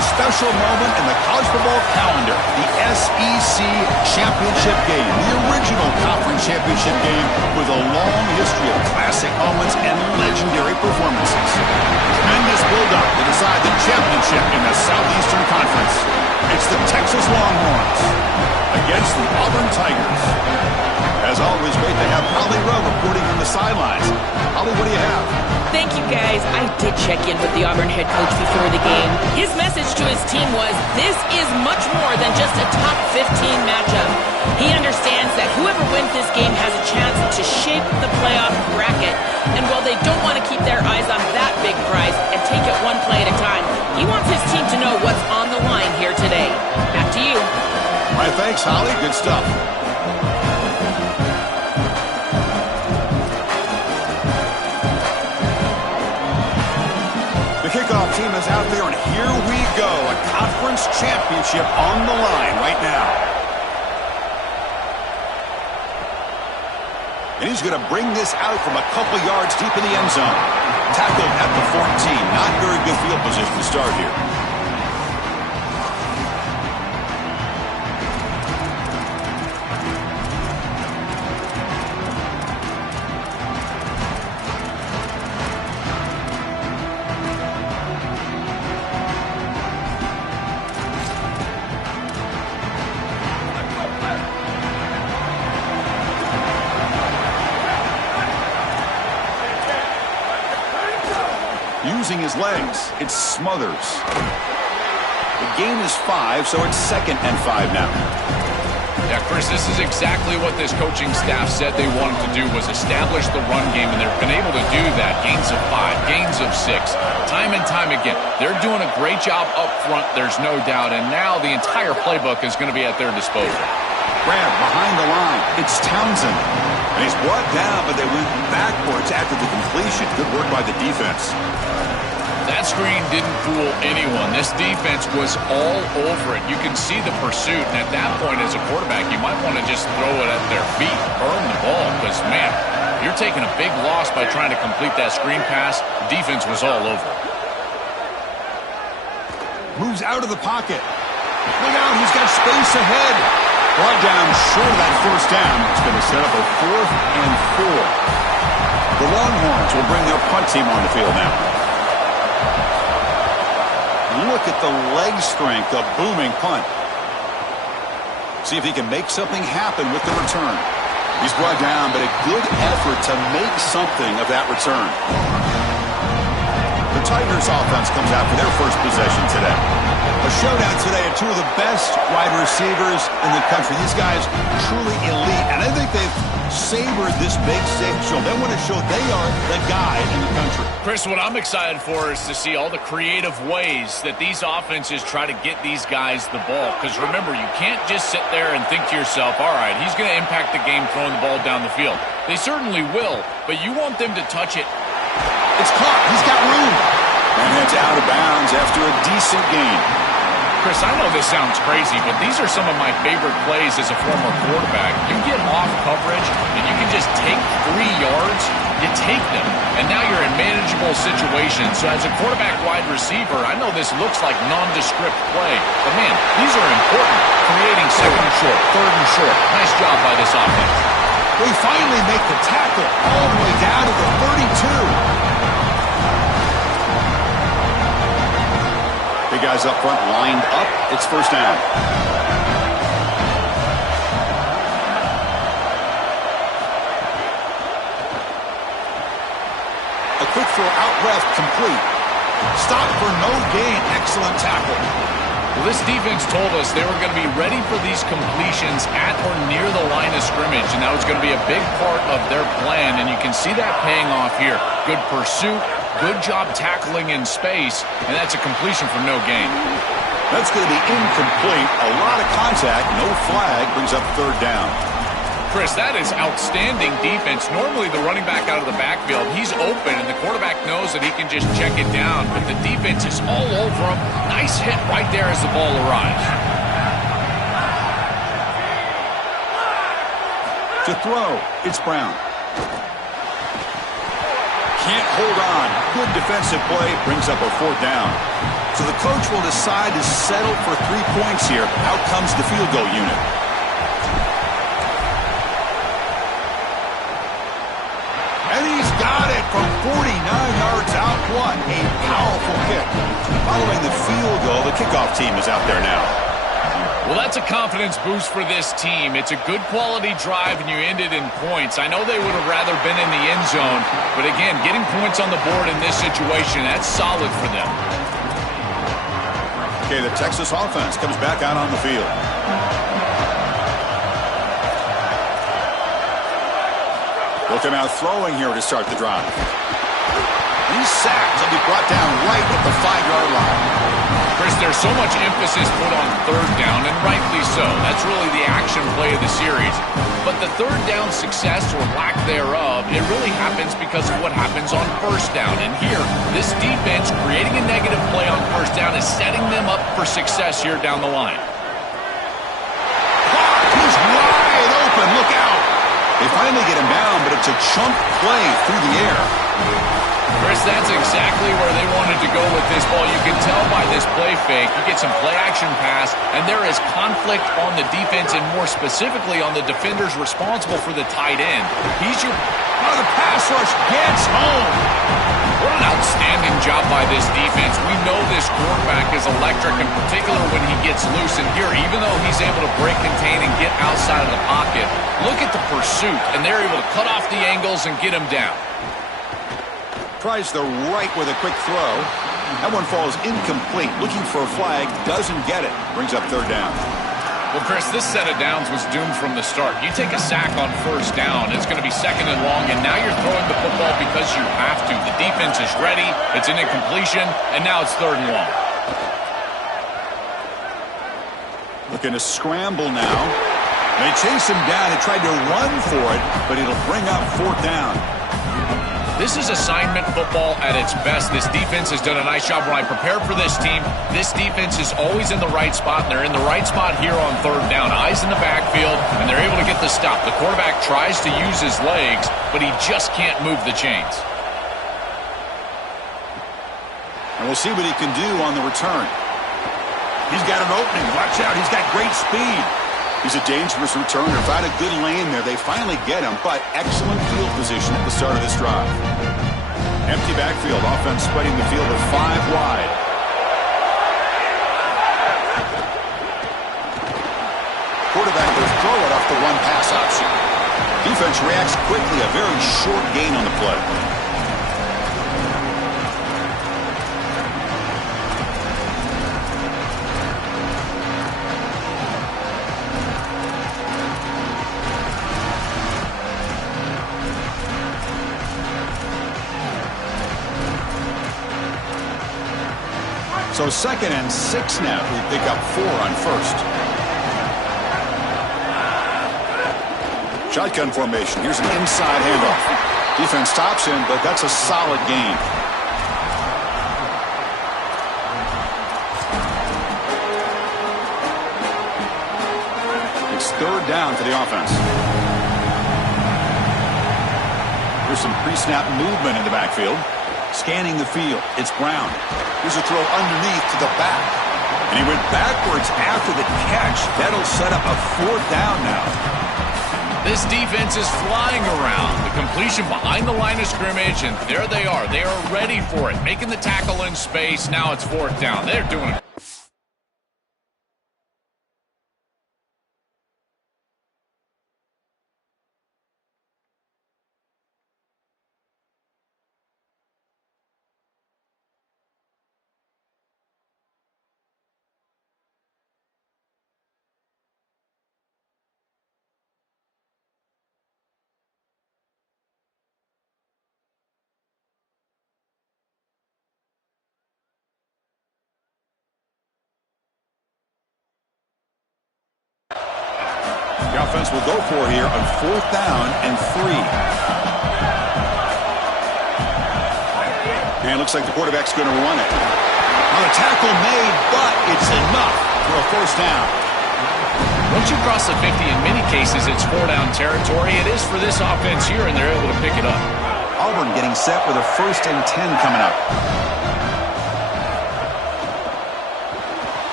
a special moment in the college football calendar, the SEC Championship game, the original conference championship game with a long history of classic moments and legendary performances. Tremendous build-up to decide the championship in the Southeastern Conference. It's the Texas Longhorns against the Auburn Tigers. As always, great to have Holly Rowe reporting from the sidelines. Holly, what do you have? Thank you, guys. I did check in with the Auburn head coach before the game. His message to his team was, this is much more than just a top 15 matchup. He understands that whoever wins this game has a chance to shape the playoff bracket. And while they don't want to keep their eyes on that big prize and take it one play at a time, he wants his team to know what's on the line here today. Back to you. All right, thanks, Holly. Good stuff. The kickoff team is out there, and here we go. A conference championship on the line right now. And he's going to bring this out from a couple yards deep in the end zone. Tackled at the 14. Not very good field position to start here. Using his legs, it's Smothers. The gain is 5, so it's 2nd and 5 now. Yeah, Chris, this is exactly what this coaching staff said they wanted to do, was establish the run game, and they've been able to do that. Gains of 5, gains of 6, time and time again. They're doing a great job up front, there's no doubt, and now the entire playbook is going to be at their disposal. Grab behind the line. It's Townsend. And he's brought down, but they went backwards after the completion. Good work by the defense. That screen didn't fool anyone. This defense was all over it. You can see the pursuit, and at that point as a quarterback, you might want to just throw it at their feet, burn the ball, because, man, you're taking a big loss by trying to complete that screen pass. The defense was all over it. Moves out of the pocket. Look out, he's got space ahead. Brought down short of that first down. It's going to set up a 4th and 4. The Longhorns will bring their punt team on the field now. Look at the leg strength, a booming punt. See if he can make something happen with the return. He's brought down, but a good effort to make something of that return. The Tigers offense comes out for their first possession today. A showdown today of 2 of the best wide receivers in the country. These guys truly elite, and I think they've savored this big stage show. They want to show they are the guy in the country. Chris, what I'm excited for is to see all the creative ways that these offenses try to get these guys the ball. Because remember, you can't just sit there and think to yourself, all right, he's going to impact the game throwing the ball down the field. They certainly will, but you want them to touch it. It's caught. He's got room. And it's out of bounds after a decent gain. Chris, I know this sounds crazy, but these are some of my favorite plays as a former quarterback. You get off coverage, and you can just take 3 yards, you take them, and now you're in manageable situations. So as a quarterback wide receiver, I know this looks like nondescript play, but man, these are important. Creating 2nd and short, 3rd and short. Nice job by this offense. We finally make the tackle all the way down to the 32. Big guys up front lined up. It's first down. A quick throw out left, complete. Stop for no gain. Excellent tackle. Well, this defense told us they were going to be ready for these completions at or near the line of scrimmage, and that was going to be a big part of their plan, and you can see that paying off here. Good pursuit, good job tackling in space, and that's a completion for no gain. That's going to be incomplete. A lot of contact, no flag, brings up 3rd down. Chris, that is outstanding defense. Normally the running back out of the backfield, he's open, and the quarterback knows that he can just check it down, but the defense is all over him. Nice hit right there as the ball arrives. To throw, it's Brown. Can't hold on. Good defensive play, brings up a 4th down. So the coach will decide to settle for 3 points here. Out comes the field goal unit. And he's got it from 49 yards out. What a powerful kick. Following the field goal, the kickoff team is out there now. Well, that's a confidence boost for this team. It's a good quality drive, and you ended in points. I know they would have rather been in the end zone, but again, getting points on the board in this situation, that's solid for them. Okay, the Texas offense comes back out on the field. Looking out throwing here to start the drive. He's sacked. He'll be brought down right at the 5-yard line. Chris, there's so much emphasis put on third down, and rightly so. That's really the action play of the series. But the third down success or lack thereof, it really happens because of what happens on first down. And here, this defense creating a negative play on first down is setting them up for success here down the line. He's wide open. Look out. They finally get him down, but it's a chunk play through the air. Chris, that's exactly where they wanted to go with this ball. You can tell by this play fake. You get some play-action pass, and there is conflict on the defense, and more specifically on the defenders responsible for the tight end. He's your... Oh, the pass rush gets home. What an outstanding job by this defense. We know this quarterback is electric, in particular when he gets loose. And here, even though he's able to break, contain, and get outside of the pocket, look at the pursuit, and they're able to cut off the angles and get him down. Tries the right with a quick throw. That one falls incomplete. Looking for a flag, doesn't get it. Brings up third down. Well, Chris, this set of downs was doomed from the start. You take a sack on first down, it's going to be second and long, and now you're throwing the football because you have to. The defense is ready, it's an incompletion, and now it's third and long. Looking to scramble now. They chase him down. They tried to run for it, but it'll bring up fourth down. This is assignment football at its best. This defense has done a nice job. When I prepared for this team, this defense is always in the right spot, and they're in the right spot here on third down. Eyes in the backfield, and they're able to get the stop. The quarterback tries to use his legs, but he just can't move the chains. And we'll see what he can do on the return. He's got an opening. Watch out. He's got great speed. He's a dangerous returner. Found a good lane there. They finally get him, but excellent field position at the start of this drive. Empty backfield. Offense spreading the field with 5 wide. Quarterback will throw it off the run-pass option. Defense reacts quickly. A very short gain on the play. So 2nd and 6 now. We pick up 4 on first. Shotgun formation. Here's an inside handoff. Defense stops him, but that's a solid gain. It's third down for the offense. There's some pre-snap movement in the backfield. Scanning the field. It's Brown. Here's a throw underneath to the back. And he went backwards after the catch. That'll set up a fourth down now. This defense is flying around. The completion behind the line of scrimmage, and there they are. They are ready for it. Making the tackle in space. Now it's fourth down. They're doing it. The offense will go for here on fourth down and 3. And it looks like the quarterback's going to run it. Now the tackle made, but it's enough for a first down. Once you cross the 50, in many cases, it's 4-down territory. It is for this offense here, and they're able to pick it up. Auburn getting set with a 1st and 10 coming up.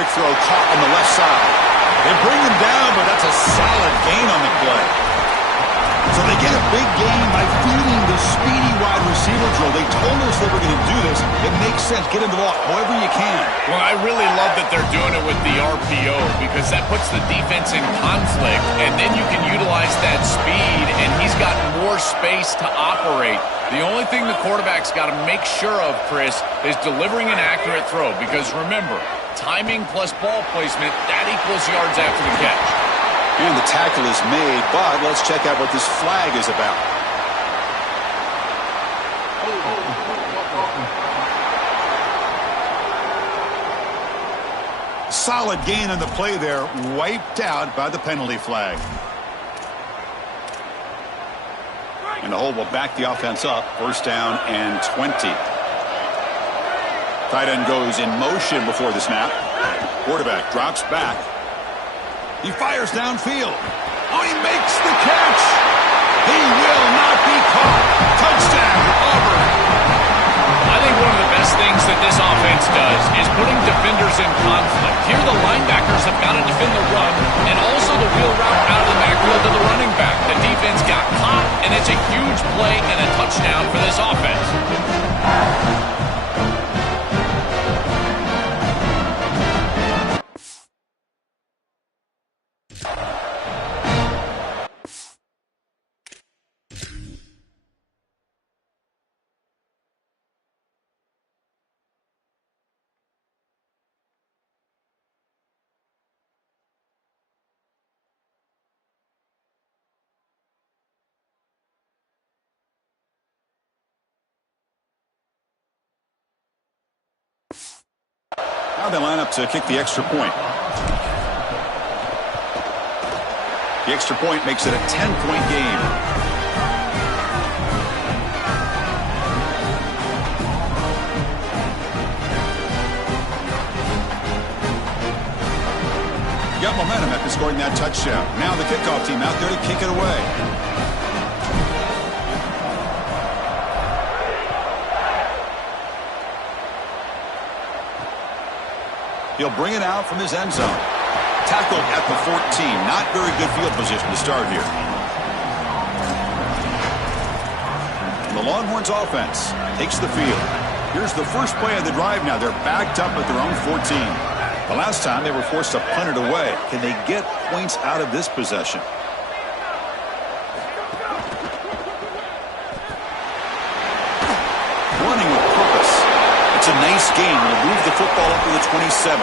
Quick throw caught on the left side. They bring him down, but that's a solid gain on the play. So they get a big gain by feeding the speedy wide receiver drill. They told us they were going to do this. It makes sense. Get him the ball however you can. Well, I really love that they're doing it with the RPO because that puts the defense in conflict, and then you can utilize that speed, and he's got more space to operate. The only thing the quarterback's got to make sure of, Chris, is delivering an accurate throw because, remember, timing plus ball placement, that equals yards after the catch. And the tackle is made, but let's check out what this flag is about. Solid gain on the play there, wiped out by the penalty flag. And the hold will back the offense up. First down and 20. Tight end goes in motion before the snap. Quarterback drops back. He fires downfield. Oh, he makes the catch. He will not be caught. Touchdown, Auburn. I think one of the best things that this offense does is putting defenders in conflict. Here the linebackers have got to defend the run and also the wheel route out of the backfield to the running back. The defense got caught, and it's a huge play and a touchdown for this offense. Now they line up to kick the extra point. The extra point makes it a 10-point game. Got momentum after scoring that touchdown. Now the kickoff team out there to kick it away. He'll bring it out from his end zone. Tackled at the 14. Not very good field position to start here. And the Longhorns offense takes the field. Here's the first play of the drive now. They're backed up at their own 14. The last time they were forced to punt it away. Can they get points out of this possession? Running with purpose. It's a nice game. They'll move the football up to the 27.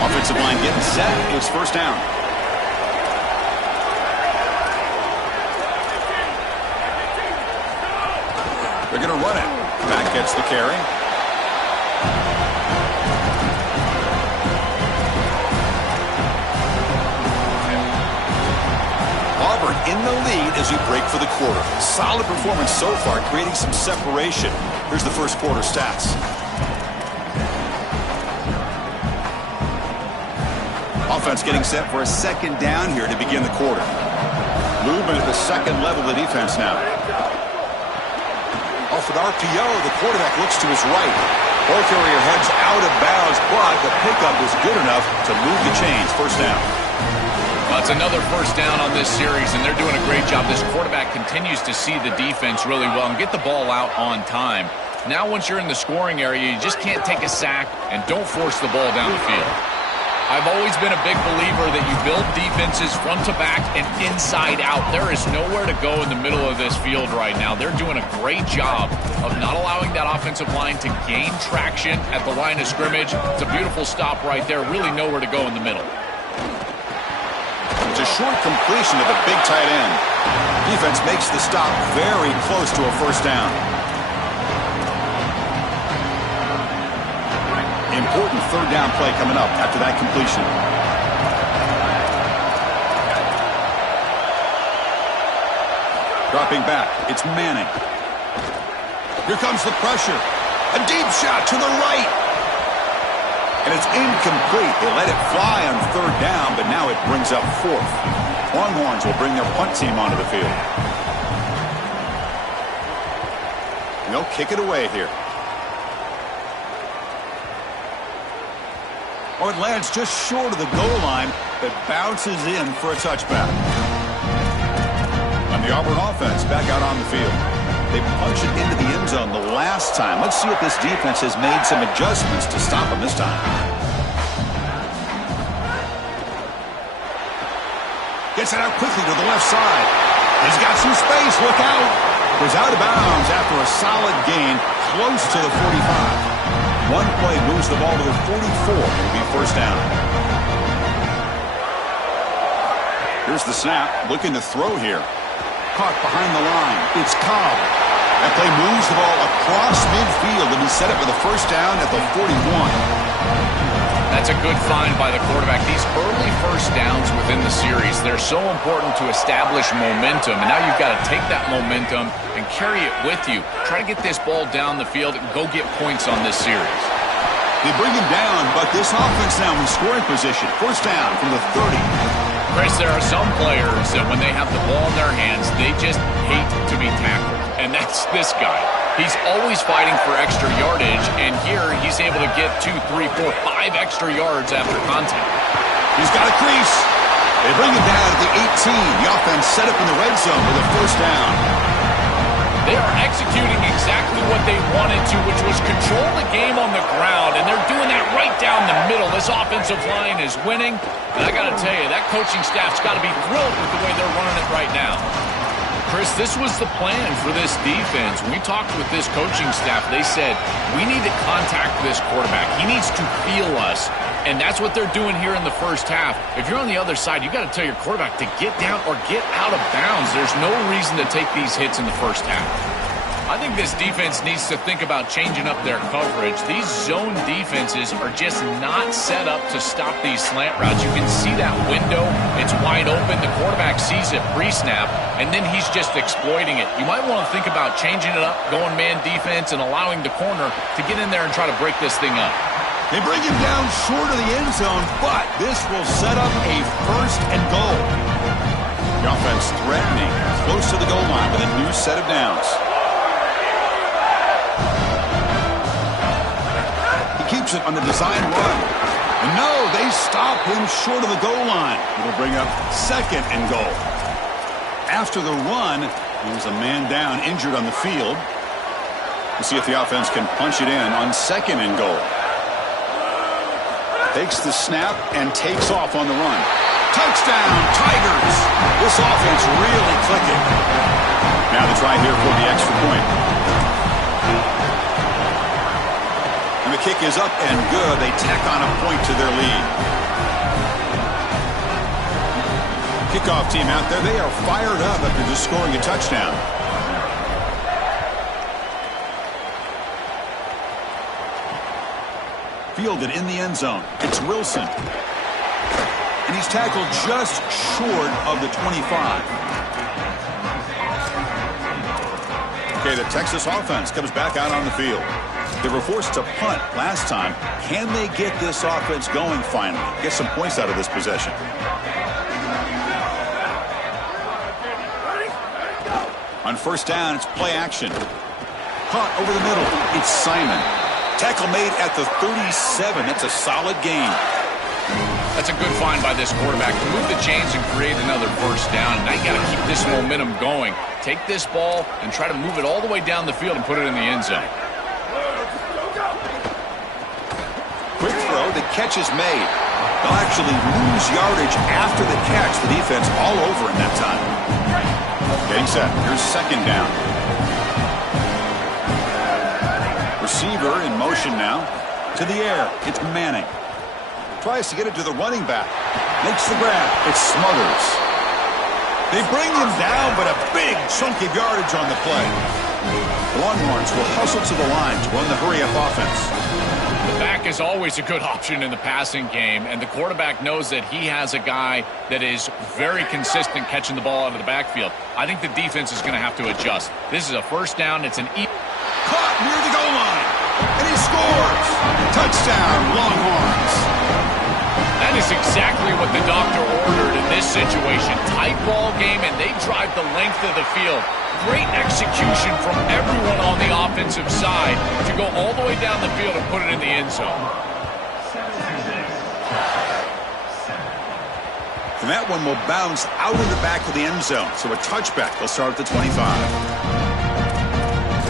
Offensive line getting set. It's first down. They're going to run it. Back gets the carry. Auburn in the lead as we break for the quarter. Solid performance so far, creating some separation. Here's the first quarter stats. Offense getting set for a second down here to begin the quarter. Movement at the second level of the defense now. Off an RPO, the quarterback looks to his right. Ball carrier heads out of bounds, but the pickup was good enough to move the chains. First down. That's another first down on this series, and they're doing a great job. This quarterback continues to see the defense really well and get the ball out on time. Now once you're in the scoring area, you just can't take a sack and don't force the ball down the field. I've always been a big believer that you build defenses front to back and inside out. There is nowhere to go in the middle of this field right now. They're doing a great job of not allowing that offensive line to gain traction at the line of scrimmage. It's a beautiful stop right there. Really nowhere to go in the middle. It's a short completion to the big tight end. Defense makes the stop very close to a first down. Important third down play coming up after that completion. Dropping back, it's Manning. Here comes the pressure. A deep shot to the right. And it's incomplete. They let it fly on third down, but now it brings up fourth. Longhorns will bring their punt team onto the field. And they'll kick it away here. or it lands just short of the goal line. It bounces in for a touchback. And the Auburn offense back out on the field. They punched it into the end zone the last time. Let's see if this defense has made some adjustments to stop them this time. Gets it out quickly to the left side. He's got some space. Look out. Goes out of bounds after a solid gain close to the 45. One play moves the ball to the 44. It'll be first down. Here's the snap. Looking to throw here. Caught behind the line. It's Cobb. That play moves the ball across midfield, and he set it with a first down at the 41. That's a good find by the quarterback. These early first downs within the series, they're so important to establish momentum. And now you've got to take that momentum and carry it with you. Try to get this ball down the field and go get points on this series. They bring him down, but this offense now in scoring position. First down from the 30. Chris, there are some players that when they have the ball in their hands, they just hate to be tackled. And that's this guy. He's always fighting for extra yardage, and here he's able to get 2, 3, 4, 5 extra yards after contact. He's got a crease. They bring him down at the 18. The offense set up in the red zone with a first down. They are executing exactly what they wanted to, which was control the game on the ground, and they're doing that right down the middle. This offensive line is winning, and I got to tell you, that coaching staff's got to be thrilled with the way they're running it right now. Chris, this was the plan for this defense. When we talked with this coaching staff, they said, we need to contact this quarterback. He needs to feel us. And that's what they're doing here in the first half. If you're on the other side, you got to tell your quarterback to get down or get out of bounds. There's no reason to take these hits in the first half. I think this defense needs to think about changing up their coverage. These zone defenses are just not set up to stop these slant routes. You can see that window. It's wide open. The quarterback sees it pre-snap, and then he's just exploiting it. You might want to think about changing it up, going man defense, and allowing the corner to get in there and try to break this thing up. They bring him down short of the end zone, but this will set up a first and goal. The offense threatening close to the goal line with a new set of downs. He keeps it on the design run. And no, they stop him short of the goal line. It'll bring up second and goal. After the run, there was a man down injured on the field. We'll see if the offense can punch it in on second and goal. Takes the snap and takes off on the run. Touchdown, Tigers! This offense really clicking. Now the try here for the extra point. And the kick is up and good. They tack on a point to their lead. Kickoff team out there. They are fired up after just scoring a touchdown. Fielded in the end zone. It's Wilson. And he's tackled just short of the 25. Okay, the Texas offense comes back out on the field. They were forced to punt last time. Can they get this offense going finally? Get some points out of this possession. On first down, it's play action. Caught over the middle. It's Simon. Tackle made at the 37. That's a solid gain. That's a good find by this quarterback to move the chains and create another first down. Now you got to keep this momentum going. Take this ball and try to move it all the way down the field and put it in the end zone. Quick throw. The catch is made. They'll actually lose yardage after the catch. The defense all over in that time. Getting set. Here's second down. Receiver in motion now. To the air. It's Manning. Tries to get it to the running back. Makes the grab. It's Smothers. They bring him down, but a big chunk of yardage on the play. Longhorns will hustle to the line to run the hurry-up offense. The back is always a good option in the passing game, and the quarterback knows that he has a guy that is very consistent catching the ball out of the backfield. I think the defense is going to have to adjust. This is a first down. It's an caught near the goal line, and he scores. Touchdown, Longhorns. That is exactly what the doctor ordered in this situation. Tight ball game, and they drive the length of the field. Great execution from everyone on the offensive side to go all the way down the field and put it in the end zone. And that one will bounce out of the back of the end zone. So a touchback. They'll start at the 25.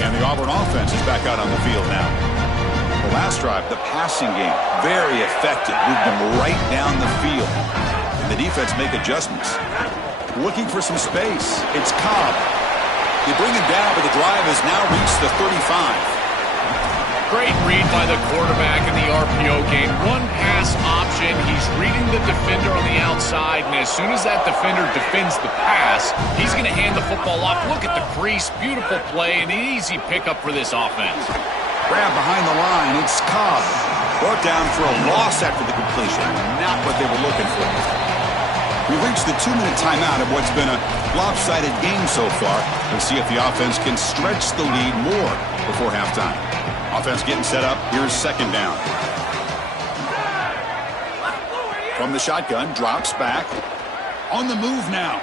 And the Auburn offense is back out on the field now. The last drive, the passing game, very effective. Moved them right down the field. And the defense make adjustments. Looking for some space. It's Cobb. They bring him down, but the drive has now reached the 35. Great read by the quarterback in the RPO game. One pass option. He's reading the defender on the outside, and as soon as that defender defends the pass, he's going to hand the football off. Look at the crease. Beautiful play, and an easy pickup for this offense. Grab behind the line. It's Cobb. Brought down for a loss after the completion. Not what they were looking for. We reached the 2-minute timeout of what's been a lopsided game so far. We'll see if the offense can stretch the lead more before halftime. Offense getting set up. Here's second down. From the shotgun, drops back. On the move now.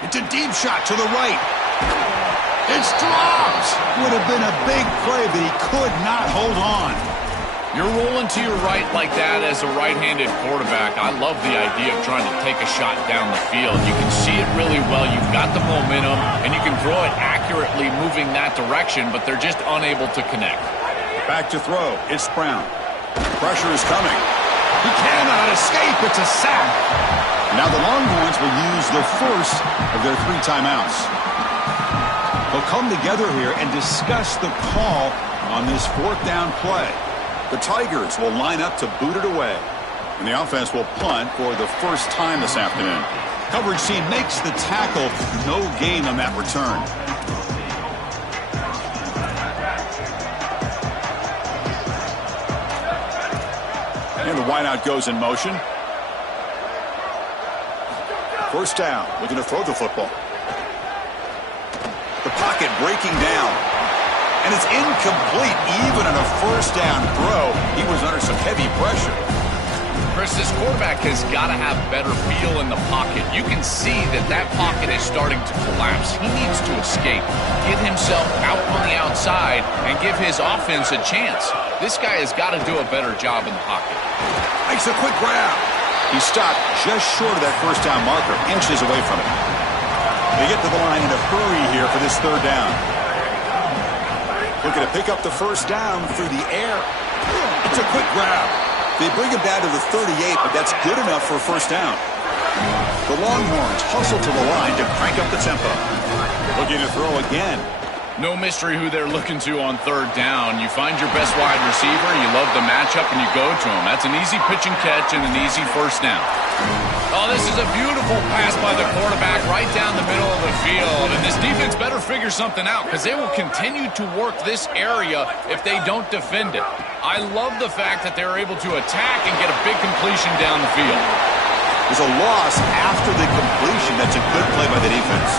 It's a deep shot to the right. It's dropped. Would have been a big play, but he could not hold on. You're rolling to your right like that as a right-handed quarterback. I love the idea of trying to take a shot down the field. You can see it really well. You've got the momentum, and you can throw it accurately moving that direction, but they're just unable to connect. Back to throw. It's Brown. Pressure is coming. He cannot escape. It's a sack. Now the Longhorns will use the first of their 3 timeouts. They'll come together here and discuss the call on this 4th down play. The Tigers will line up to boot it away. And the offense will punt for the first time this afternoon. Coverage team makes the tackle. No gain on that return. And the wideout goes in motion. First down. Looking to throw the football. The pocket breaking down. And it's incomplete. Even on a first down throw, he was under some heavy pressure. Chris, this quarterback has got to have better feel in the pocket. You can see that pocket is starting to collapse. He needs to escape, get himself out on the outside, and give his offense a chance. This guy has got to do a better job in the pocket. Makes a quick grab. He stopped just short of that first down marker, inches away from it. They get to the line in a hurry here for this 3rd down. Looking to pick up the first down through the air. It's a quick grab. They bring him down to the 38, but that's good enough for a first down. The Longhorns hustle to the line to crank up the tempo. Looking to throw again. No mystery who they're looking to on 3rd down. You find your best wide receiver, you love the matchup, and you go to him. That's an easy pitch and catch and an easy first down. Oh, this is a beautiful pass by the quarterback right down the middle of the field. And this defense better figure something out because they will continue to work this area if they don't defend it. I love the fact that they're able to attack and get a big completion down the field. There's a loss after the completion. That's a good play by the defense.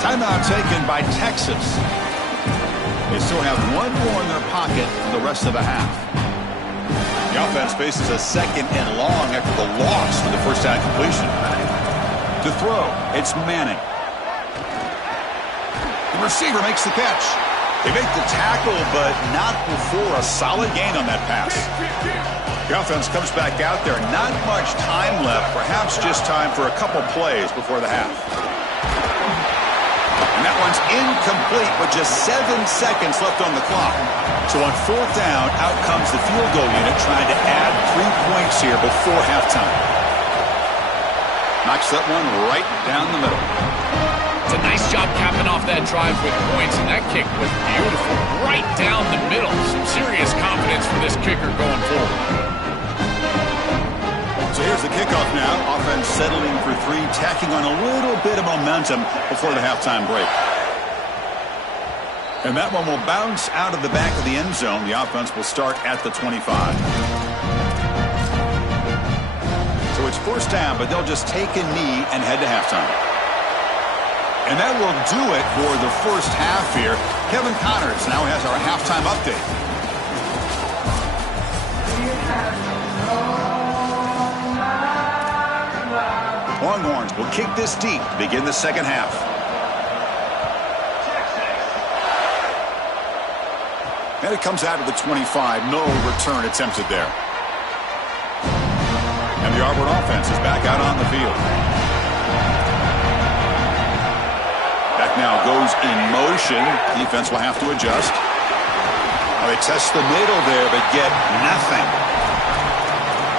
Timeout taken by Texas. They still have 1 more in their pocket for the rest of the half. The offense faces a 2nd and long after the loss for the first down completion. To throw, it's Manning. The receiver makes the catch. They make the tackle, but not before a solid gain on that pass. The offense comes back out there. Not much time left. Perhaps just time for a couple plays before the half. And that one's incomplete with just 7 seconds left on the clock. So on 4th down, out comes the field goal unit trying to add 3 points here before halftime. Knocks that one right down the middle. It's a nice job capping off that drive with points, and that kick was beautiful. Right down the middle. Some serious confidence for this kicker going forward. So here's the kickoff now. Offense settling for 3, tacking on a little bit of momentum before the halftime break. And that one will bounce out of the back of the end zone. The offense will start at the 25. So it's first down, but they'll just take a knee and head to halftime. And that will do it for the first half here. Kevin Connors now has our halftime update. Longhorns will kick this deep to begin the second half. And it comes out of the 25. No return attempted there. And the Auburn offense is back out on the field. Back now goes in motion. Defense will have to adjust. They test the middle there, but get nothing.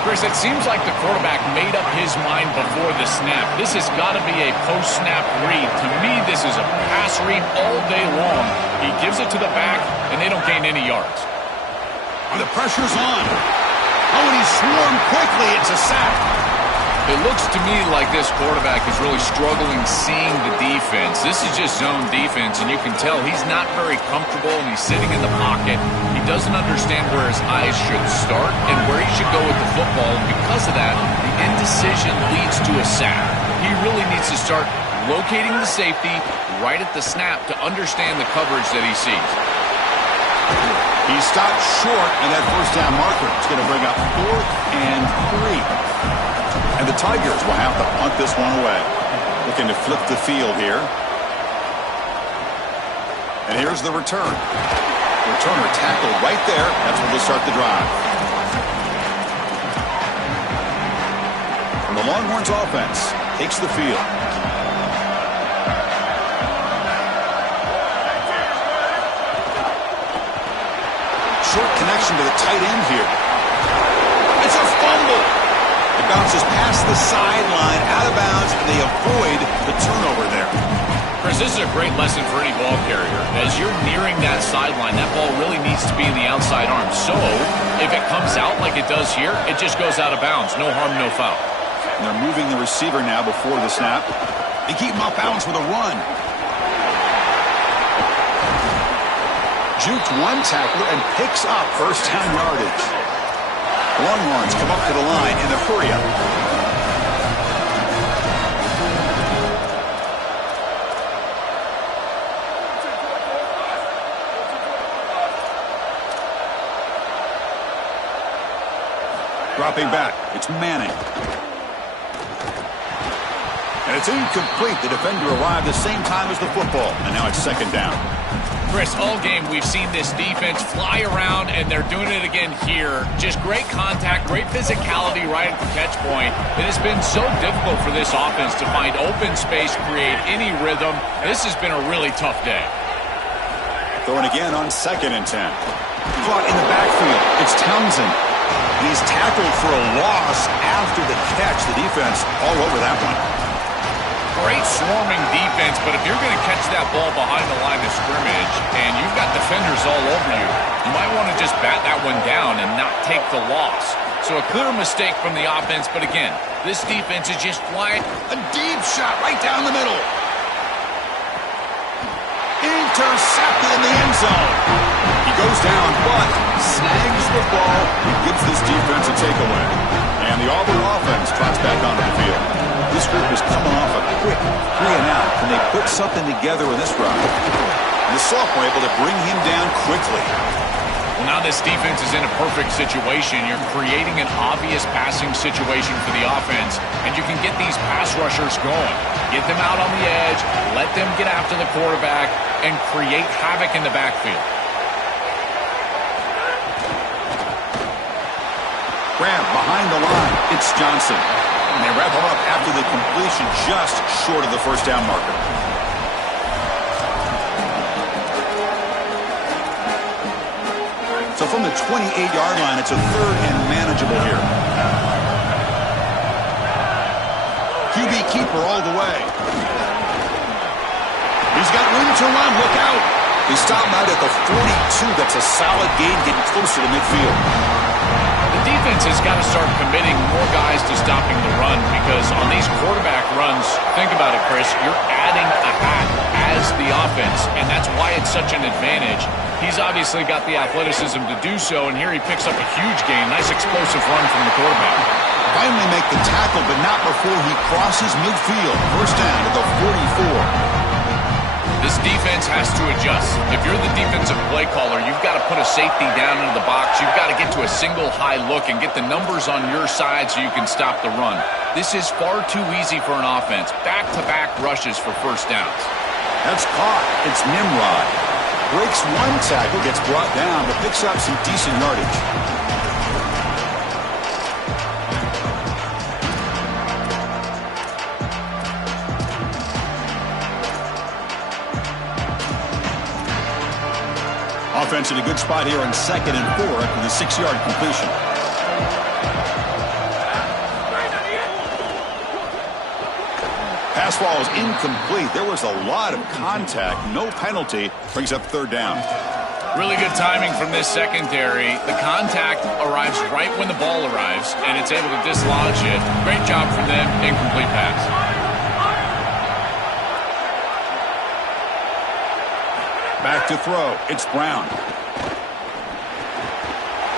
Chris, it seems like the quarterback made up his mind before the snap. This has got to be a post-snap read. To me, this is a pass read all day long. He gives it to the back, and they don't gain any yards. The pressure's on. Oh, and he's swarmed quickly. It's a sack. It looks to me like this quarterback is really struggling seeing the defense. This is just zone defense, and you can tell he's not very comfortable, and he's sitting in the pocket. He doesn't understand where his eyes should start and where he should go with the football. And because of that, the indecision leads to a sack. He really needs to start locating the safety right at the snap to understand the coverage that he sees. He stopped short in that first down marker. It's going to bring up 4th and 3. And the Tigers will have to punt this one away. Looking to flip the field here. And here's the return. Returner tackle right there. That's where they'll start the drive. And the Longhorns offense takes the field. Short connection to the tight end here. It's a fumble. It bounces past the sideline, out of bounds, and they avoid the turnover there. Chris, this is a great lesson for any ball carrier. As you're nearing that sideline, that ball really needs to be in the outside arm. So, if it comes out like it does here, it just goes out of bounds. No harm, no foul. And they're moving the receiver now before the snap. They keep him off balance with a run. Juked one tackler and picks up first down yardage. The Longhorns come up to the line in the hurry-up. Dropping back, it's Manning. And it's incomplete. The defender arrived the same time as the football, and now it's second down. Chris, all game we've seen this defense fly around, and they're doing it again here. Just great contact, great physicality right at the catch point. It has been so difficult for this offense to find open space, create any rhythm. This has been a really tough day. Throwing again on 2nd and 10. Caught in the backfield. It's Townsend. And he's tackled for a loss after the catch. The defense all over that one. Great swarming defense, but if you're going to catch that ball behind the line of scrimmage and you've got defenders all over you, you might want to just bat that one down and not take the loss. So a clear mistake from the offense, but again, this defense is just flying. A deep shot right down the middle. Intercepted in the end zone. He goes down, but snags the ball and gives this defense a takeaway. And the Auburn offense trots back onto the field. This group is coming off a quick 3-and-out. Can they put something together in this drive? And the sophomore able to bring him down quickly. Well, now this defense is in a perfect situation. You're creating an obvious passing situation for the offense, and you can get these pass rushers going. Get them out on the edge, let them get after the quarterback, and create havoc in the backfield. Grab behind the line. It's Johnson. And they wrap him up after the completion just short of the first down marker. So from the 28-yard line, it's a 3rd and manageable here. QB keeper all the way. He's got room to run. Look out. He stopped out at the 42. That's a solid gain getting closer to midfield. The defense has got to start committing more guys to stopping the run because on these quarterback runs, think about it, Chris, you're adding a hat as the offense, and that's why it's such an advantage. He's obviously got the athleticism to do so, and here he picks up a huge gain. Nice explosive run from the quarterback. Finally make the tackle, but not before he crosses midfield. First down at the 44. This defense has to adjust. If you're the defensive play caller, you've got to put a safety down into the box. You've got to get to a single high look and get the numbers on your side so you can stop the run. This is far too easy for an offense. Back-to-back rushes for first downs. That's caught. It's Nimrod. Breaks one tackle, gets brought down, but picks up some decent yardage. defense in a good spot here on 2nd and 4 after the 6-yard completion. Pass ball is incomplete. There was a lot of contact. No penalty. Brings up 3rd down. Really good timing from this secondary. The contact arrives right when the ball arrives, and it's able to dislodge it. Great job from them. Incomplete pass. Back to throw. It's Brown.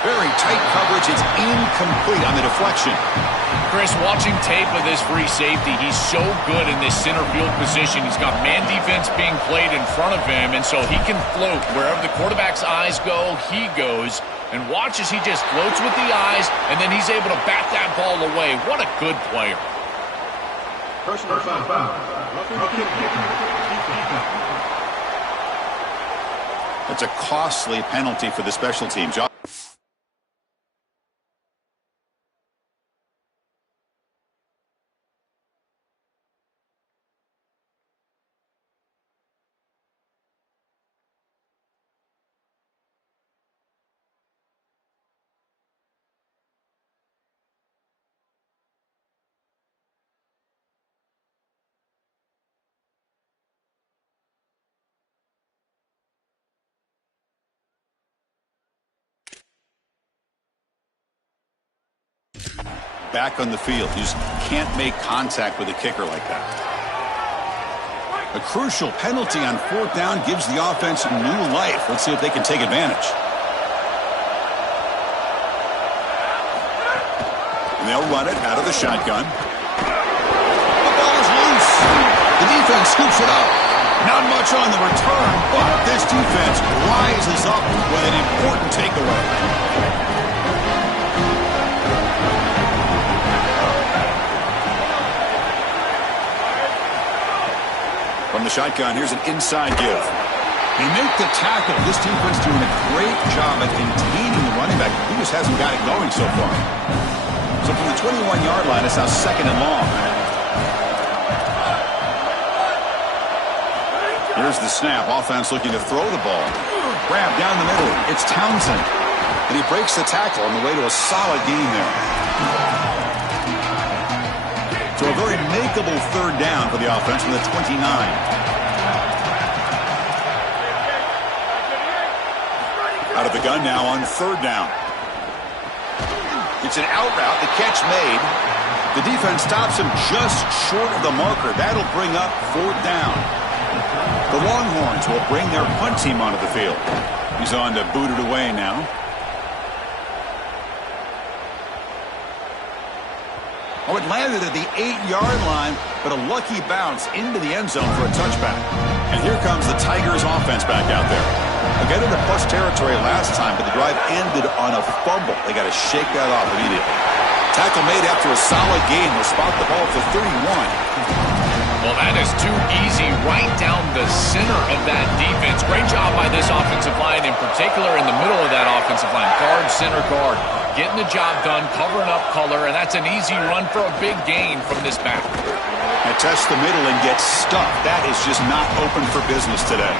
Very tight coverage. It's incomplete on the deflection. Chris, watching tape of this free safety, he's so good in this center field position. He's got man defense being played in front of him, and so he can float. Wherever the quarterback's eyes go, he goes. And watch as he just floats with the eyes, and then he's able to bat that ball away. What a good player. Personal foul. It's a costly penalty for the special teams. Back on the field. You just can't make contact with a kicker like that. A crucial penalty on 4th down gives the offense new life. Let's see if they can take advantage. And they'll run it out of the shotgun. The ball is loose. The defense scoops it up. Not much on the return, but this defense rises up with an important takeaway. From the shotgun, here's an inside give. They make the tackle. This defense doing a great job at containing the running back. He just hasn't got it going so far. So from the 21-yard line, it's now 2nd and long. Here's the snap. Offense looking to throw the ball. Grab down the middle. It's Townsend. And he breaks the tackle on the way to a solid gain there. So a very makeable 3rd down for the offense from the 29. Out of the gun now on 3rd down. It's an out route. The catch made. The defense stops him just short of the marker. That'll bring up 4th down. The Longhorns will bring their punt team onto the field. He's on to boot it away now. Oh, it landed at the 8-yard line, but a lucky bounce into the end zone for a touchback. And here comes the Tigers offense back out there. They got into plus territory last time, but the drive ended on a fumble. They got to shake that off immediately. Tackle made after a solid gain. They'll spot the ball for 31. Well, that is too easy right down the center of that defense. Great job by this offensive line, in particular in the middle of that offensive line. Guard, center, guard. Getting the job done, covering up color, and that's an easy run for a big gain from this back. And test the middle and get stuffed. That is just not open for business today.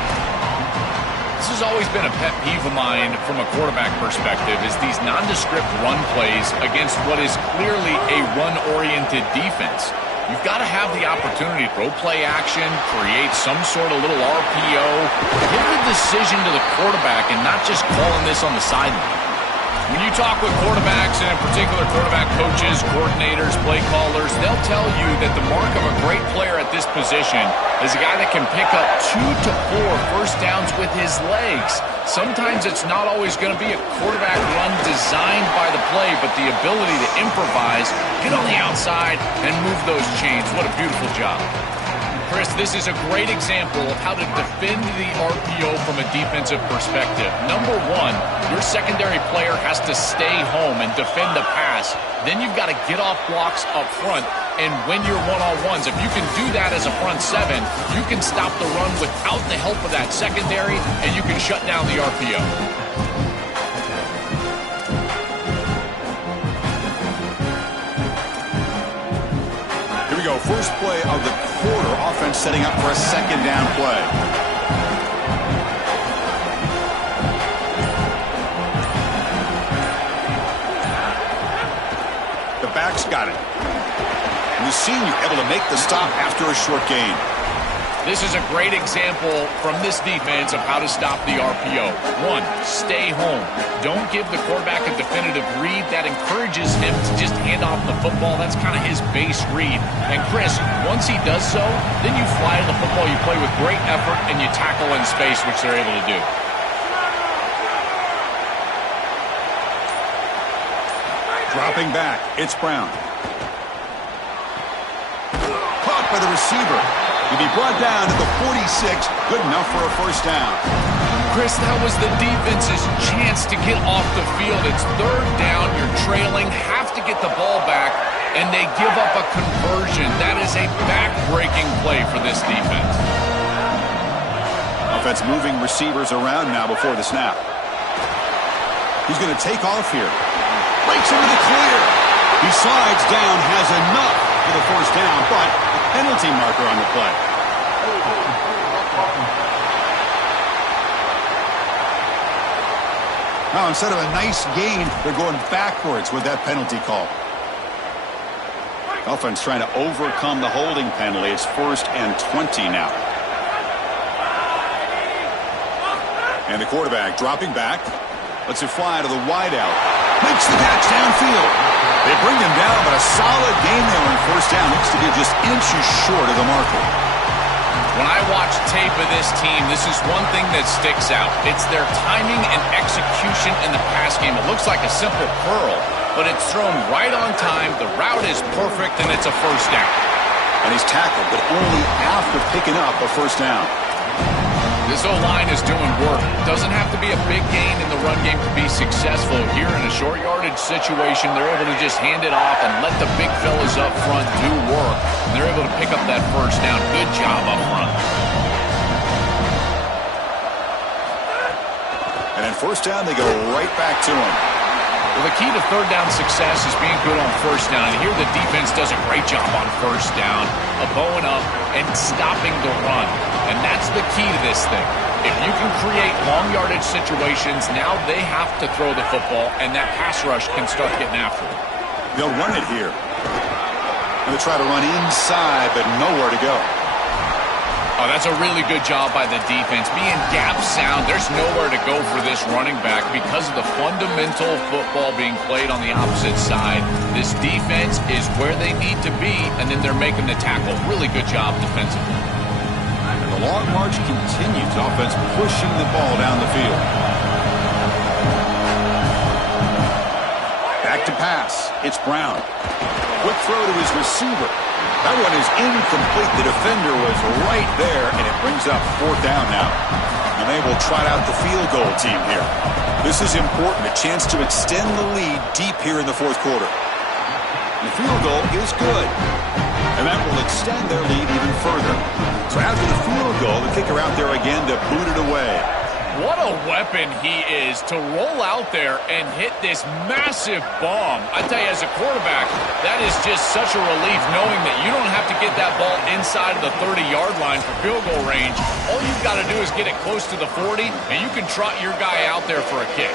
This has always been a pet peeve of mine from a quarterback perspective, is these nondescript run plays against what is clearly a run-oriented defense. You've got to have the opportunity to throw play action, create some sort of little RPO, give the decision to the quarterback and not just calling this on the sideline. When you talk with quarterbacks, and in particular quarterback coaches, coordinators, play callers, they'll tell you that the mark of a great player at this position is a guy that can pick up 2 to 4 first downs with his legs. Sometimes it's not always going to be a quarterback run designed by the play, but the ability to improvise, get on the outside, and move those chains. What a beautiful job. Chris, this is a great example of how to defend the RPO from a defensive perspective. Number one, your secondary player has to stay home and defend the pass. Then you've got to get off blocks up front and win your one-on-ones. If you can do that as a front seven, you can stop the run without the help of that secondary, and you can shut down the RPO. Here we go. First play of the quarter. Offense setting up for a 2nd down play. quarterback's got it. And the senior able to make the stop after a short gain. This is a great example from this defense of how to stop the RPO. One, stay home. Don't give the quarterback a definitive read. That encourages him to just hand off the football. That's kind of his base read. And Chris, once he does so, then you fly to the football. You play with great effort, and you tackle in space, which they're able to do. Dropping back, it's Brown. Caught by the receiver. He'll be brought down at the 46. Good enough for a first down. Chris, that was the defense's chance to get off the field. It's third down. You're trailing. Have to get the ball back, and they give up a conversion. That is a back-breaking play for this defense. Offense moving receivers around now before the snap. He's going to take off here. Breaks into the clear. He slides down, has enough for the first down, but penalty marker on the play. Now, instead of a nice gain, they're going backwards with that penalty call. Offense trying to overcome the holding penalty. It's 1st and 20 now. And the quarterback dropping back. Lets it fly to the wideout. Makes the catch downfield. They bring him down, but a solid game there on first down. Looks to be just inches short of the marker. When I watch tape of this team, this is one thing that sticks out. It's their timing and execution in the pass game. It looks like a simple curl, but it's thrown right on time. The route is perfect, and it's a first down. And he's tackled, but only after picking up a first down. This O-line is doing work. Doesn't have to be a big gain in the run game to be successful. Here in a short yardage situation, they're able to just hand it off and let the big fellas up front do work. And they're able to pick up that first down. Good job up front. And then first down, they go right back to him. Well, the key to third down success is being good on first down. And here the defense does a great job on first down, of bowing up and stopping the run. And that's the key to this thing. If you can create long yardage situations, now they have to throw the football, and that pass rush can start getting after it. They'll run it here. And they try to run inside, but nowhere to go. Oh, that's a really good job by the defense. Being gap sound, there's nowhere to go for this running back because of the fundamental football being played on the opposite side. This defense is where they need to be, and then they're making the tackle. Really good job defensively. And the long march continues. Offense pushing the ball down the field. Back to pass. It's Brown. Quick throw to his receiver. That one is incomplete. The defender was right there, and it brings up fourth down now. And they will trot out the field goal team here. This is important, a chance to extend the lead deep here in the fourth quarter. And the field goal is good. And that will extend their lead even further. So after the field goal, the kicker out there again to boot it away. What a weapon he is to roll out there and hit this massive bomb. I tell you, as a quarterback, that is just such a relief knowing that you don't have to get that ball inside of the 30-yard line for field goal range. All you've got to do is get it close to the 40, and you can trot your guy out there for a kick.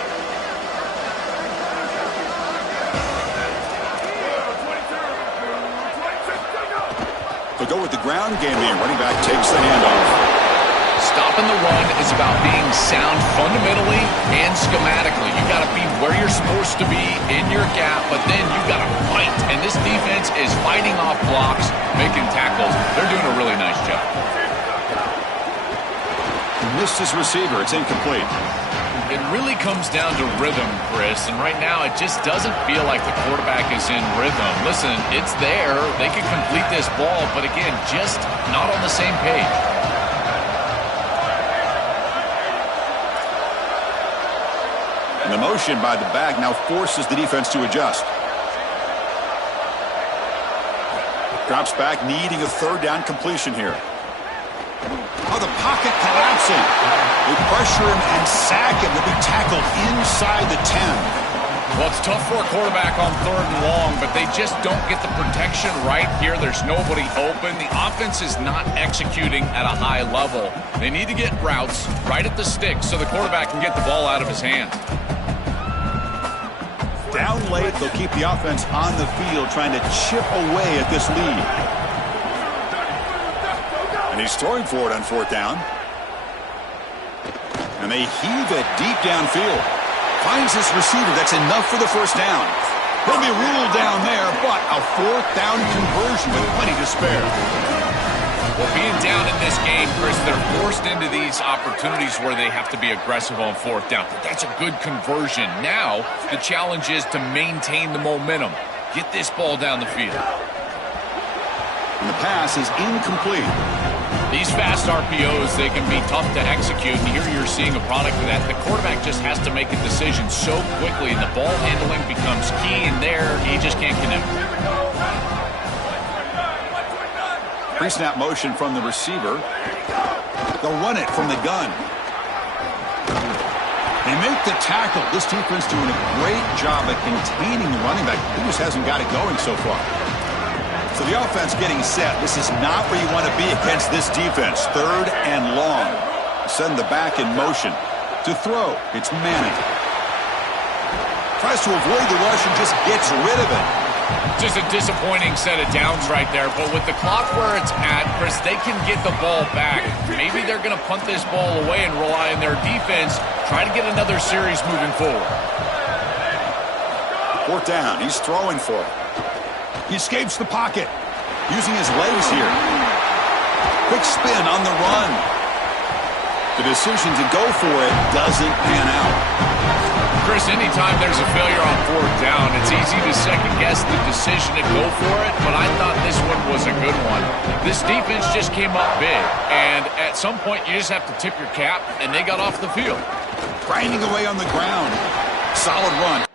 They'll go with the ground game here. Running back takes the handoff. Stopping the run is about being sound fundamentally and schematically. You got to be where you're supposed to be in your gap, but then you got to fight. And this defense is fighting off blocks, making tackles. They're doing a really nice job. He missed his receiver. It's incomplete. It really comes down to rhythm, Chris, and right now it just doesn't feel like the quarterback is in rhythm. Listen, it's there. They can complete this ball, but again, just not on the same page. And the motion by the back now forces the defense to adjust. Drops back, needing a third down completion here. Oh, the pocket collapsing. They pressure him and sack him. He'll be tackled inside the 10. Well, it's tough for a quarterback on third and long, but they just don't get the protection right here. There's nobody open. The offense is not executing at a high level. They need to get routes right at the sticks so the quarterback can get the ball out of his hands. Down late, they'll keep the offense on the field trying to chip away at this lead. And he's throwing for it on 4th down. And they heave it deep downfield. Finds his receiver. That's enough for the 1st down. He'll be ruled down there, but a 4th down conversion with plenty to spare. Well, being down in this game, Chris, they're forced into these opportunities where they have to be aggressive on 4th down. But that's a good conversion. Now, the challenge is to maintain the momentum. Get this ball down the field. And the pass is incomplete. These fast RPOs, they can be tough to execute, and here you're seeing a product of that. The quarterback just has to make a decision so quickly, and the ball handling becomes key, and there, he just can't connect. Pre-snap motion from the receiver. They'll run it from the gun. They make the tackle. This defense doing a great job at containing the running back. He just hasn't got it going so far. So the offense getting set. This is not where you want to be against this defense. 3rd and long. Send the back in motion. To throw, it's Manning. Tries to avoid the rush and just gets rid of it. Just a disappointing set of downs right there, but with the clock where it's at, Chris, they can get the ball back. Maybe they're going to punt this ball away and rely on their defense, try to get another series moving forward. 4th down, he's throwing for it. He escapes the pocket, using his legs here. Quick spin on the run. The decision to go for it doesn't pan out. Chris, anytime there's a failure on 4th down, it's easy to second-guess the decision to go for it, but I thought this one was a good one. This defense just came up big, and at some point you just have to tip your cap, and they got off the field. Grinding away on the ground. Solid run.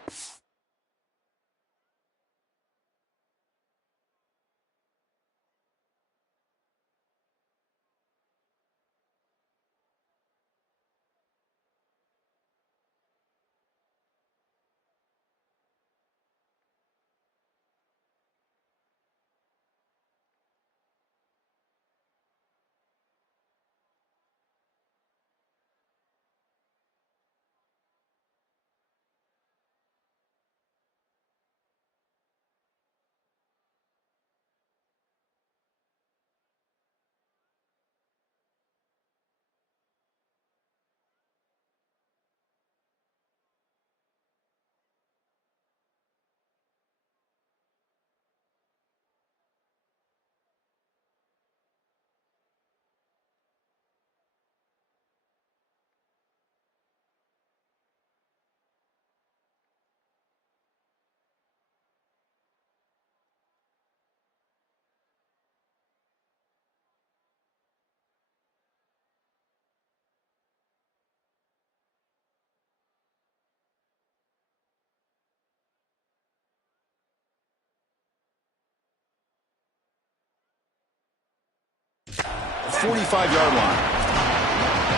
The 45-yard line.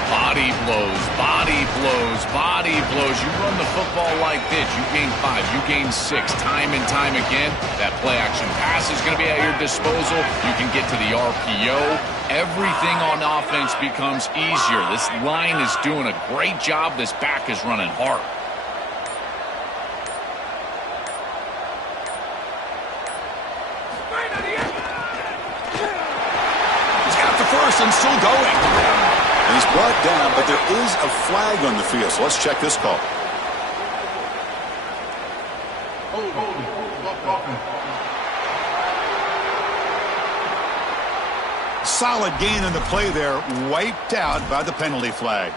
Body blows, body blows, body blows. You run the football like this, you gain 5, you gain 6, time and time again. That play-action pass is going to be at your disposal. You can get to the RPO. Everything on offense becomes easier. This line is doing a great job. This back is running hard. He's got the first and still going. And he's brought down, but there is a flag on the field, so let's check this call. Solid gain in the play there, wiped out by the penalty flag.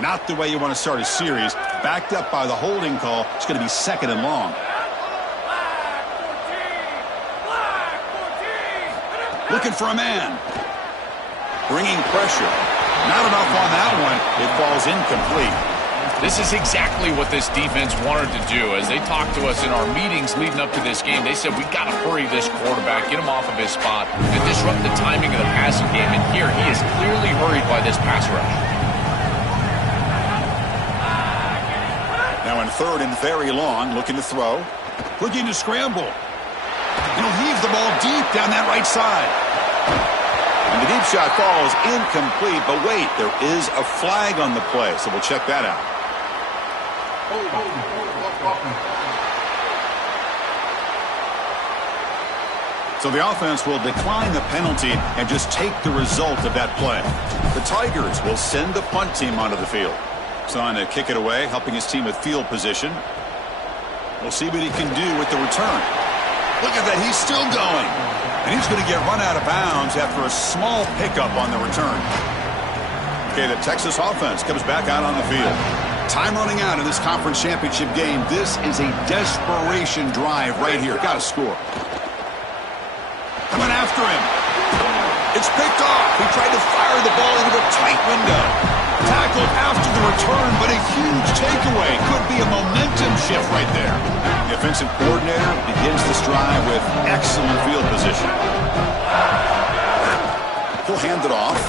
Not the way you want to start a series. Backed up by the holding call. It's going to be 2nd and long. Looking for a man. Bringing pressure. Not enough on that one. It falls incomplete. This is exactly what this defense wanted to do. As they talked to us in our meetings leading up to this game, they said, we got to hurry this quarterback, get him off of his spot, and disrupt the timing of the passing game. And here, he is clearly hurried by this pass rush. Now in 3rd and very long, looking to throw. Looking to scramble. And he'll heave the ball deep down that right side. And the deep shot falls incomplete, but wait, there is a flag on the play, so we'll check that out. So the offense will decline the penalty and just take the result of that play. The Tigers will send the punt team onto the field. So on to kick it away, helping his team with field position. We'll see what he can do with the return. Look at that, he's still going. And he's going to get run out of bounds after a small pickup on the return. Okay, the Texas offense comes back out on the field. Time running out in this conference championship game. This is a desperation drive right here. Got to score. Coming after him. It's picked off. He tried to fire the ball into a tight window. Tackled after the return, but a huge takeaway. Could be a momentum shift right there. The offensive coordinator begins this drive with excellent field position. He'll hand it off.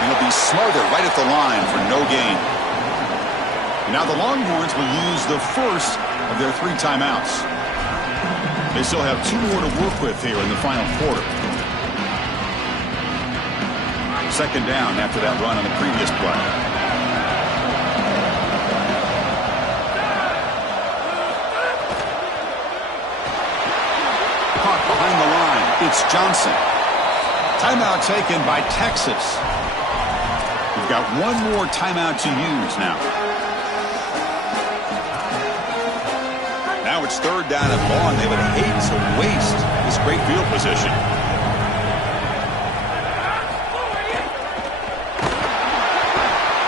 And he'll be smarter right at the line for no gain. And now the Longhorns will use the first of their 3 timeouts. They still have 2 more to work with here in the final quarter. Second down after that run on the previous play. Caught behind the line. It's Johnson. Timeout taken by Texas. We've got 1 more timeout to use now. Now it's 3rd down and long. They would hate to waste this great field position.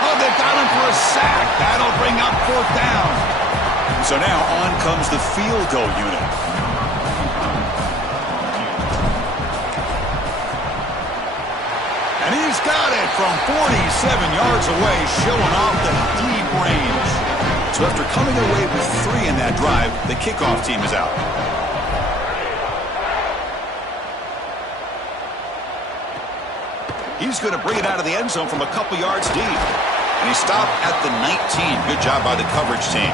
Oh, they've got him for a sack. That'll bring up 4th down. So now on comes the field goal unit. And he's got it from 47 yards away, showing off the deep range. So after coming away with 3 in that drive, the kickoff team is out. He's going to bring it out of the end zone from a couple yards deep. And he stopped at the 19. Good job by the coverage team.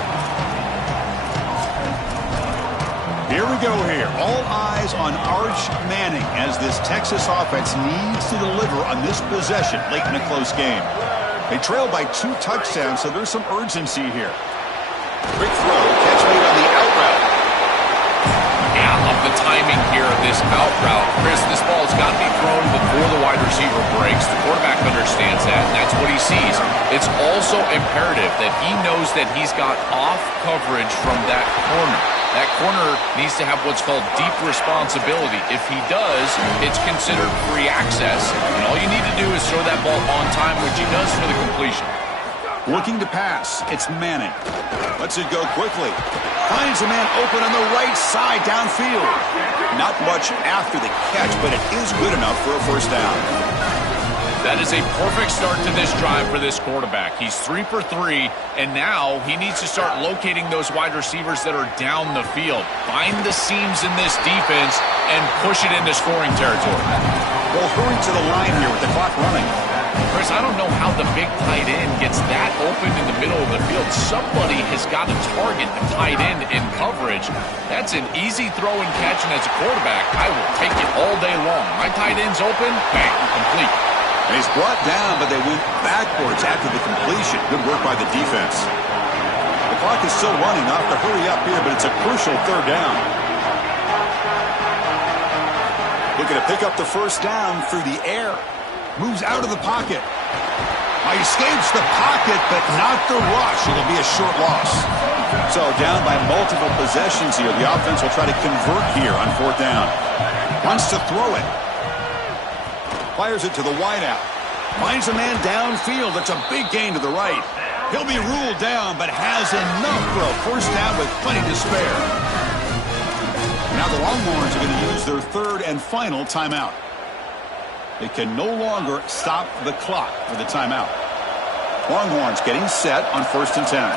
Here we go here. All eyes on Arch Manning as this Texas offense needs to deliver on this possession late in a close game. They trail by 2 touchdowns, so there's some urgency here. Quick throw, catch made on the out route. Yeah, I love the timing here of this out route. Chris, this ball's got to be thrown before the wide receiver breaks. The quarterback understands that, and that's what he sees. It's also imperative that he knows that he's got off coverage from that corner. That corner needs to have what's called deep responsibility. If he does, it's considered free access. And all you need to do is throw that ball on time, which he does for the completion. Looking to pass. It's Manning. Lets it go quickly. Finds a man open on the right side downfield. Not much after the catch, but it is good enough for a 1st down. That is a perfect start to this drive for this quarterback. He's 3 for 3, and now he needs to start locating those wide receivers that are down the field. Find the seams in this defense and push it into scoring territory. They'll hurry to the line here with the clock running. Chris, I don't know how the big tight end gets that open in the middle of the field. Somebody has got to target the tight end in coverage. That's an easy throw and catch, and as a quarterback, I will take it all day long. My tight end's open, bang, complete. And he's brought down, but they went backwards after the completion. Good work by the defense. The clock is still running. They'll have to hurry up here, but it's a crucial 3rd down. Looking to pick up the 1st down through the air. Moves out of the pocket. Escapes the pocket, but not the rush. It'll be a short loss. So down by multiple possessions here. The offense will try to convert here on 4th down. Wants to throw it. Fires it to the wideout. Finds a man downfield. It's a big gain to the right. He'll be ruled down, but has enough for a 1st down with plenty to spare. Now the Longhorns are going to use their 3rd and final timeout. They can no longer stop the clock with the timeout. Longhorns getting set on 1st and 10.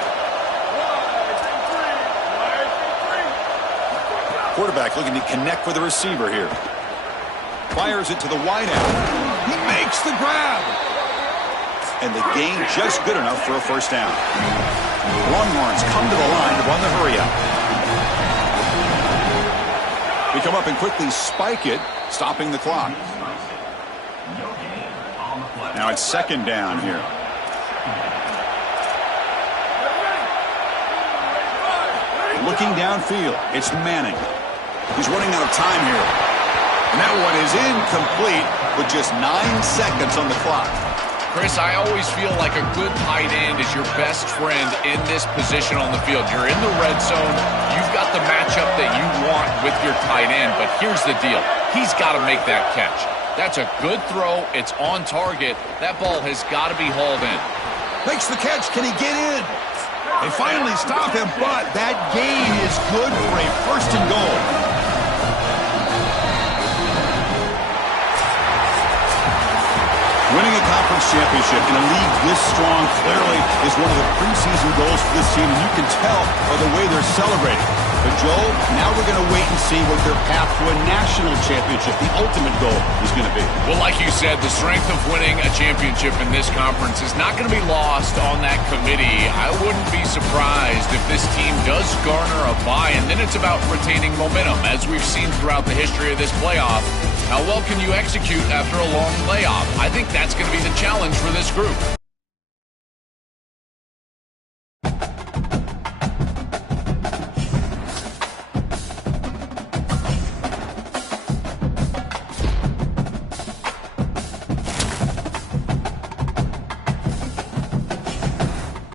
Quarterback looking to connect with the receiver here. Fires it to the wideout. He makes the grab. And the gain just good enough for a 1st down. Longhorns come to the line to run the hurry up. We come up and quickly spike it, stopping the clock. Now it's 2nd down here. Looking downfield, it's Manning. He's running out of time here. And that one is incomplete with just 9 seconds on the clock. Chris, I always feel like a good tight end is your best friend in this position on the field. You're in the red zone. You've got the matchup that you want with your tight end. But here's the deal. He's got to make that catch. That's a good throw. It's on target. That ball has got to be hauled in. Makes the catch. Can he get in? They finally stop him, but that gain is good for a first and goal. Winning a conference championship in a league this strong clearly is one of the preseason goals for this team, and you can tell by the way they're celebrating. But, Joel, now we're going to wait and see what their path to a national championship, the ultimate goal, is going to be. Well, like you said, the strength of winning a championship in this conference is not going to be lost on that committee. I wouldn't be surprised if this team does garner a bye, and then it's about retaining momentum, as we've seen throughout the history of this playoff. How well can you execute after a long layoff? I think that's going to be the challenge for this group.